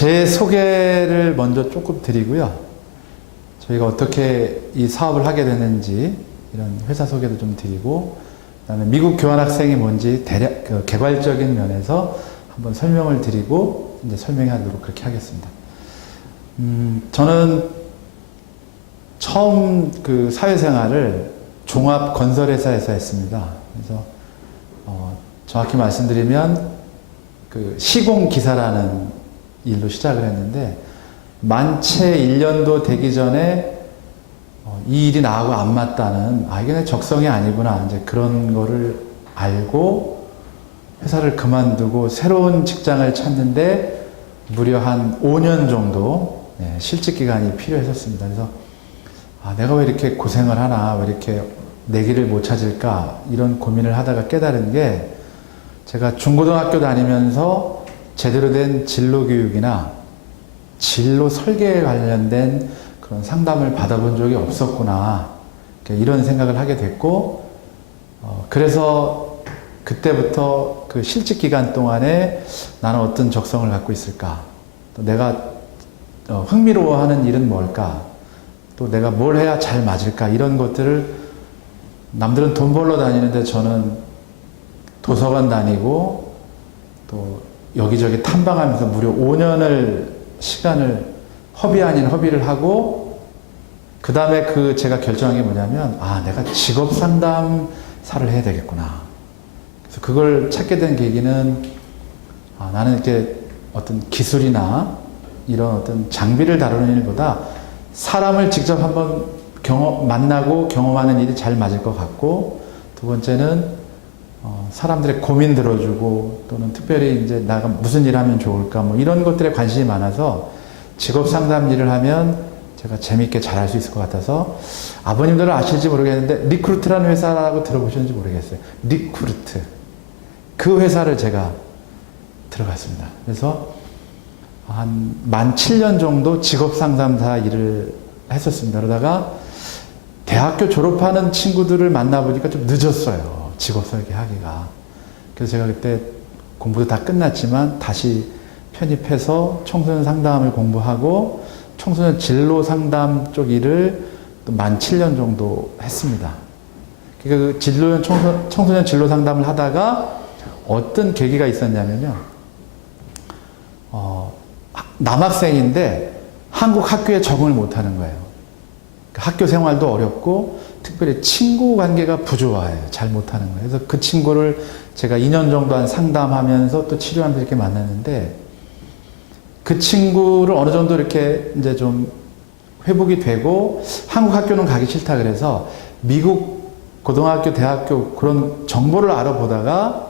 제 소개를 먼저 조금 드리고요. 저희가 어떻게 이 사업을 하게 됐는지 이런 회사 소개도 좀 드리고, 그다음에 미국 교환학생이 뭔지 대략 개괄적인 면에서 한번 설명을 드리고 이제 설명하도록 그렇게 하겠습니다. 저는 처음 그 사회생활을 종합건설회사에서 했습니다. 그래서 정확히 말씀드리면 그 시공기사라는 일로 시작을 했는데, 만채 1년도 되기 전에 이 일이 나하고 안 맞다는, 이게 내 적성이 아니구나, 이제 그런 거를 알고 회사를 그만두고 새로운 직장을 찾는데 무려 한 5년 정도 실직 기간이 필요했었습니다. 그래서 내가 왜 이렇게 고생을 하나, 왜 이렇게 내 길을 못 찾을까, 이런 고민을 하다가 깨달은 게, 제가 중고등학교 다니면서 제대로 된 진로 교육이나 진로 설계에 관련된 그런 상담을 받아본 적이 없었구나, 이런 생각을 하게 됐고, 그래서 그때부터 그 실직 기간 동안에 나는 어떤 적성을 갖고 있을까, 또 내가 흥미로워하는 일은 뭘까, 또 내가 뭘 해야 잘 맞을까, 이런 것들을, 남들은 돈 벌러 다니는데 저는 도서관 다니고 또 여기저기 탐방하면서 무려 5년을 시간을 허비 아닌 허비를 하고, 그 다음에 제가 결정한 게 뭐냐면, 내가 직업 상담사를 해야 되겠구나. 그래서 그걸 찾게 된 계기는, 나는 이렇게 어떤 기술이나 이런 어떤 장비를 다루는 일보다 사람을 직접 한번 만나고 경험하는 일이 잘 맞을 것 같고, 두 번째는 사람들의 고민 들어주고, 또는 특별히 이제 내가 무슨 일 하면 좋을까, 뭐 이런 것들에 관심이 많아서 직업 상담 일을 하면 제가 재밌게 잘할 수 있을 것 같아서, 아버님들은 아실지 모르겠는데 리크루트라는 회사라고 들어보셨는지 모르겠어요. 리크루트. 그 회사를 제가 들어갔습니다. 그래서 만 7년 정도 직업 상담사 일을 했었습니다. 그러다가 대학교 졸업하는 친구들을 만나보니까 좀 늦었어요, 직업 설계하기가. 그래서 제가 그때 공부도 다 끝났지만 다시 편입해서 청소년 상담을 공부하고 청소년 진로 상담 쪽 일을 또 만 7년 정도 했습니다. 그러니까 그 청소년 진로 상담을 하다가 어떤 계기가 있었냐면요. 남학생인데 한국 학교에 적응을 못하는 거예요. 학교 생활도 어렵고 특별히 친구 관계가 부조화해요. 잘 못하는 거예요. 그래서 그 친구를 제가 2년 정도 한 상담하면서 또 치료하면서 이렇게 만났는데, 그 친구를 어느 정도 이렇게 이제 좀 회복이 되고 한국 학교는 가기 싫다 그래서 미국 고등학교, 대학교 그런 정보를 알아보다가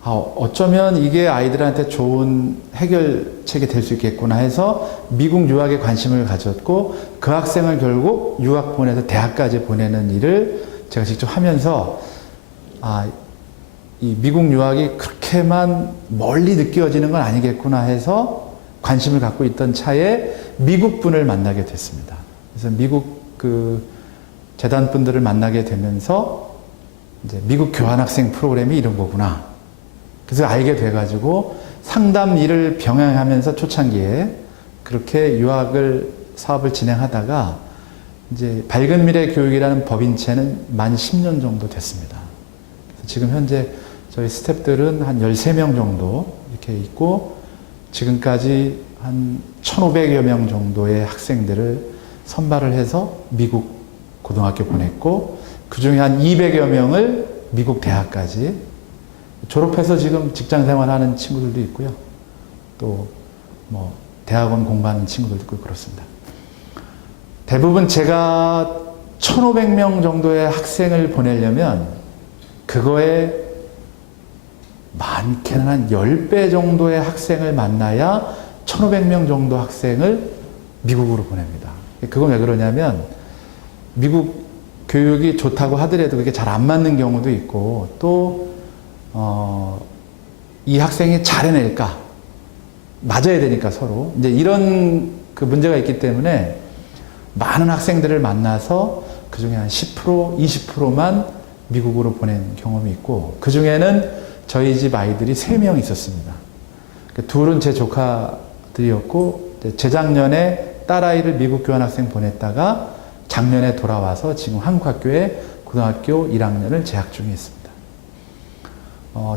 어쩌면 이게 아이들한테 좋은 해결책이 될 수 있겠구나 해서 미국 유학에 관심을 가졌고, 그 학생을 결국 유학 보내서 대학까지 보내는 일을 제가 직접 하면서 이 미국 유학이 그렇게만 멀리 느껴지는 건 아니겠구나 해서 관심을 갖고 있던 차에 미국 분을 만나게 됐습니다. 그래서 미국 그 재단 분들을 만나게 되면서 이제 미국 교환학생 프로그램이 이런 거구나. 그래서 알게 돼가지고 상담 일을 병행하면서 초창기에 그렇게 사업을 진행하다가 이제 밝은 미래 교육이라는 법인체는 만 10년 정도 됐습니다. 그래서 지금 현재 저희 스태프들은 한 13명 정도 이렇게 있고, 지금까지 한 1,500여 명 정도의 학생들을 선발을 해서 미국 고등학교 보냈고, 그 중에 한 200여 명을 미국 대학까지 졸업해서 지금 직장 생활하는 친구들도 있고요. 또 뭐 대학원 공부하는 친구들도 있고 그렇습니다. 대부분 제가 1,500명 정도의 학생을 보내려면 그거에 많게는 한 10배 정도의 학생을 만나야 1,500명 정도 학생을 미국으로 보냅니다. 그건 왜 그러냐면, 미국 교육이 좋다고 하더라도 그게 잘 안 맞는 경우도 있고, 또 이 학생이 잘해낼까, 맞아야 되니까 서로 이제 이런 그 문제가 있기 때문에 많은 학생들을 만나서 그 중에 한 10%, 20%만 미국으로 보낸 경험이 있고, 그 중에는 저희 집 아이들이 3명 있었습니다. 둘은 제 조카들 것들이었고, 재작년에 딸아이를 미국 교환학생 보냈다가 작년에 돌아와서 지금 한국 학교에 고등학교 1학년을 재학 중에 있습니다.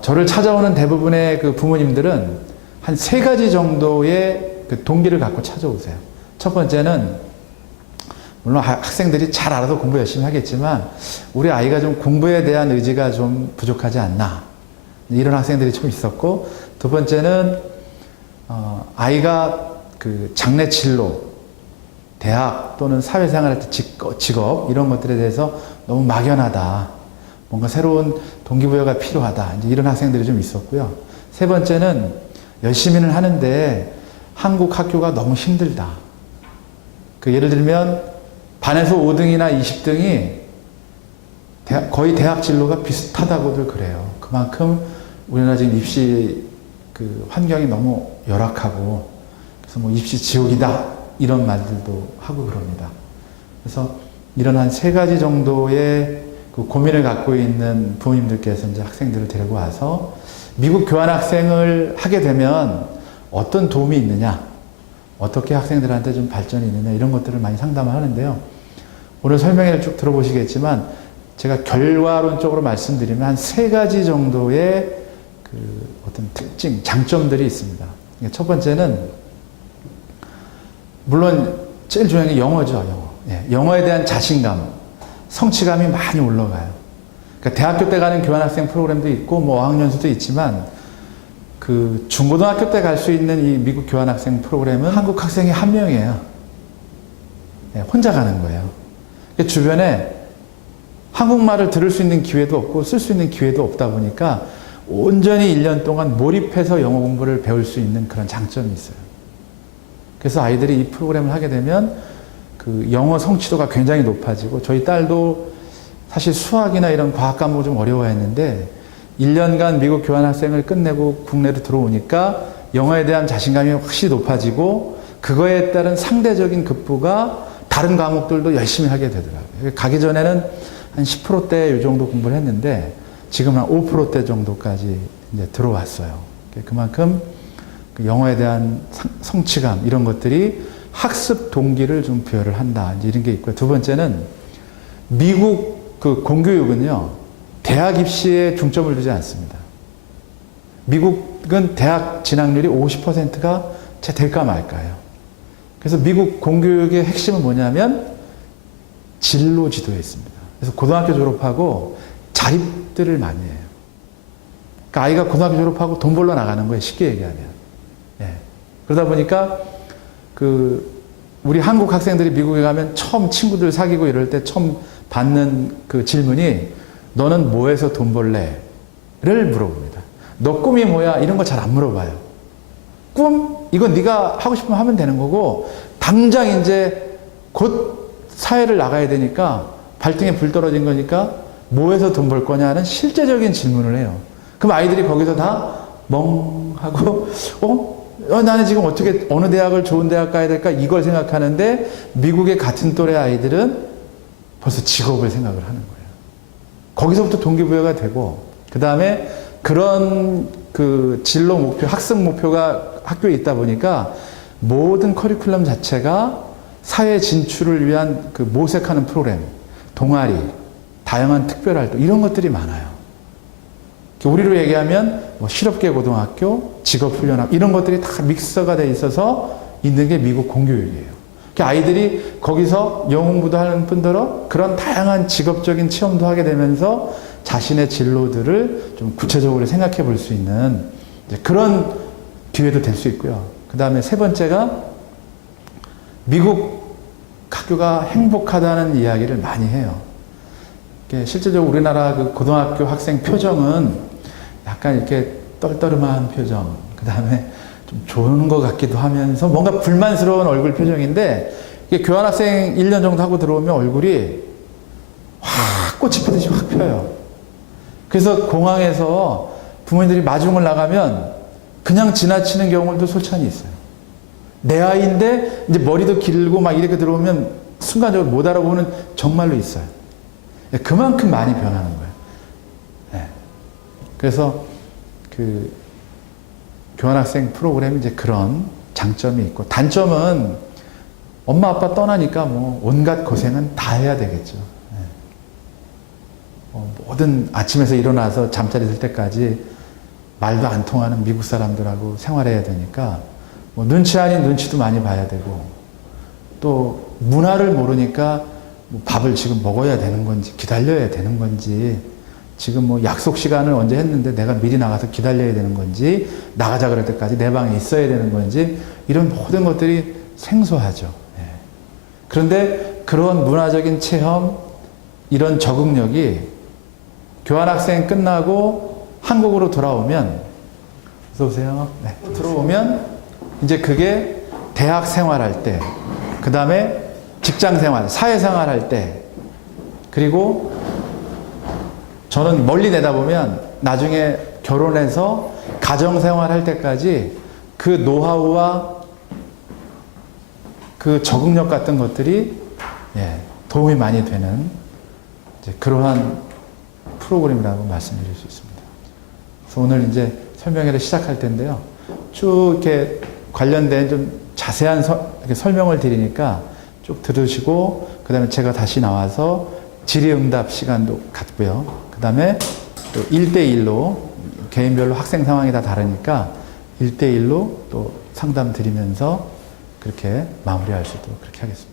저를 찾아오는 대부분의 그 부모님들은 한 3가지 정도의 그 동기를 갖고 찾아오세요. 첫 번째는, 물론 학생들이 잘 알아서 공부 열심히 하겠지만 우리 아이가 좀 공부에 대한 의지가 좀 부족하지 않나, 이런 학생들이 좀 있었고, 두 번째는 아이가 그 장래 진로, 대학 또는 사회생활 할 때 직업 이런 것들에 대해서 너무 막연하다, 뭔가 새로운 동기부여가 필요하다, 이제 이런 학생들이 좀 있었고요. 세 번째는 열심히는 하는데 한국 학교가 너무 힘들다. 그 예를 들면 반에서 5등이나 20등이 거의 대학 진로가 비슷하다고들 그래요. 그만큼 우리나라 지금 입시 그 환경이 너무 열악하고, 그래서 뭐 입시 지옥이다 이런 말들도 하고 그럽니다. 그래서 이런 한 3가지 정도의 그 고민을 갖고 있는 부모님들께서 이제 학생들을 데리고 와서 미국 교환학생을 하게 되면 어떤 도움이 있느냐, 어떻게 학생들한테 좀 발전이 있느냐, 이런 것들을 많이 상담을 하는데요. 오늘 설명회를 쭉 들어보시겠지만 제가 결과론적으로 말씀드리면 한 3가지 정도의 그 어떤 특징, 장점들이 있습니다. 첫 번째는, 물론 제일 중요한 게 영어죠, 영어. 영어에 대한 자신감, 성취감이 많이 올라가요. 그러니까 대학교 때 가는 교환학생 프로그램도 있고, 뭐 어학연수도 있지만, 그 중고등학교 때 갈 수 있는 이 미국 교환학생 프로그램은 한국 학생이 1명이에요. 혼자 가는 거예요. 그러니까 주변에 한국말을 들을 수 있는 기회도 없고 쓸 수 있는 기회도 없다 보니까 온전히 1년 동안 몰입해서 영어 공부를 배울 수 있는 그런 장점이 있어요. 그래서 아이들이 이 프로그램을 하게 되면 그 영어 성취도가 굉장히 높아지고, 저희 딸도 사실 수학이나 이런 과학 과목을 좀 어려워했는데 1년간 미국 교환학생을 끝내고 국내로 들어오니까 영어에 대한 자신감이 확실히 높아지고, 그거에 따른 상대적인 급부가 다른 과목들도 열심히 하게 되더라고요. 가기 전에는 한 10%대 이 정도 공부를 했는데 지금은 한 5%대 정도까지 이제 들어왔어요. 그만큼 그 영어에 대한 성취감, 이런 것들이 학습 동기를 좀 부여를 한다, 이제 이런 게 있고요. 두 번째는, 미국 그 공교육은요, 대학 입시에 중점을 두지 않습니다. 미국은 대학 진학률이 50%가 제 될까 말까요. 그래서 미국 공교육의 핵심은 뭐냐면 진로 지도에 있습니다. 그래서 고등학교 졸업하고 자립들을 많이 해요. 그러니까 아이가 고등학교 졸업하고 돈 벌러 나가는 거예요, 쉽게 얘기하면. 그러다 보니까 우리 한국 학생들이 미국에 가면 처음 친구들 사귀고 이럴 때 처음 받는 그 질문이, 너는 뭐 해서 돈 벌래? 를 물어봅니다. 너 꿈이 뭐야? 이런 거 잘 안 물어봐요. 꿈? 이건 네가 하고 싶으면 하면 되는 거고, 당장 이제 곧 사회를 나가야 되니까 발등에 불 떨어진 거니까 뭐 해서 돈 벌 거냐는 실제적인 질문을 해요. 그럼 아이들이 거기서 다 멍하고 나는 지금 어떻게 어느 대학을 좋은 대학 가야 될까, 이걸 생각하는데, 미국의 같은 또래 아이들은 벌써 직업을 생각을 하는 거예요. 거기서부터 동기부여가 되고, 그 다음에 그런 그 진로 목표, 학습 목표가 학교에 있다 보니까 모든 커리큘럼 자체가 사회 진출을 위한 그 모색하는 프로그램, 동아리, 다양한 특별활동, 이런 것들이 많아요. 우리로 얘기하면 뭐 실업계 고등학교, 직업훈련학, 이런 것들이 다 믹서가 돼 있어서 있는 게 미국 공교육이에요. 아이들이 거기서 영어 공부도 하는 뿐더러 그런 다양한 직업적인 체험도 하게 되면서 자신의 진로들을 좀 구체적으로 생각해 볼 수 있는 그런 기회도 될 수 있고요. 그 다음에 세 번째가, 미국 학교가 행복하다는 이야기를 많이 해요. 실제적으로 우리나라 그 고등학교 학생 표정은 약간 이렇게 떨떠름한 표정, 그 다음에 좀 좋은 것 같기도 하면서 뭔가 불만스러운 얼굴 표정인데, 이게 교환학생 1년 정도 하고 들어오면 얼굴이 확 꽃이 피듯이 확 펴요. 그래서 공항에서 부모님들이 마중을 나가면 그냥 지나치는 경우도 솔찬히 있어요. 내 아이인데 이제 머리도 길고 막 이렇게 들어오면 순간적으로 못 알아보는 정말로 있어요. 그만큼 많이 변하는 거예요. 그래서 그 교환학생 프로그램이 이제 그런 장점이 있고, 단점은 엄마 아빠 떠나니까 뭐 온갖 고생은 다 해야 되겠죠. 모든 아침에서 일어나서 잠자리 들 때까지 말도 안 통하는 미국 사람들하고 생활해야 되니까 뭐 눈치 아닌 눈치도 많이 봐야 되고, 또 문화를 모르니까 뭐 밥을 지금 먹어야 되는 건지 기다려야 되는 건지, 지금 뭐 약속 시간을 언제 했는데 내가 미리 나가서 기다려야 되는 건지, 나가자 그럴 때까지 내 방에 있어야 되는 건지, 이런 모든 것들이 생소하죠. 그런데 그런 문화적인 체험, 이런 적응력이 교환학생 끝나고 한국으로 돌아오면, 어서 오세요. 네. 들어오면 이제 그게 대학 생활할 때, 그 다음에 직장 생활, 사회 생활할 때, 그리고 저는 멀리 내다보면 나중에 결혼해서 가정 생활할 때까지 그 노하우와 그 적응력 같은 것들이 도움이 많이 되는 이제 그러한 프로그램이라고 말씀드릴 수 있습니다. 그래서 오늘 이제 설명회를 시작할 텐데요. 쭉 이렇게 관련된 좀 자세한 이렇게 설명을 드리니까 쭉 들으시고, 그 다음에 제가 다시 나와서 질의응답 시간도 갖고요. 그 다음에 또 1대1로 개인별로 학생 상황이 다 다르니까 1대1로 또 상담 드리면서 그렇게 마무리할 수 있도록 그렇게 하겠습니다.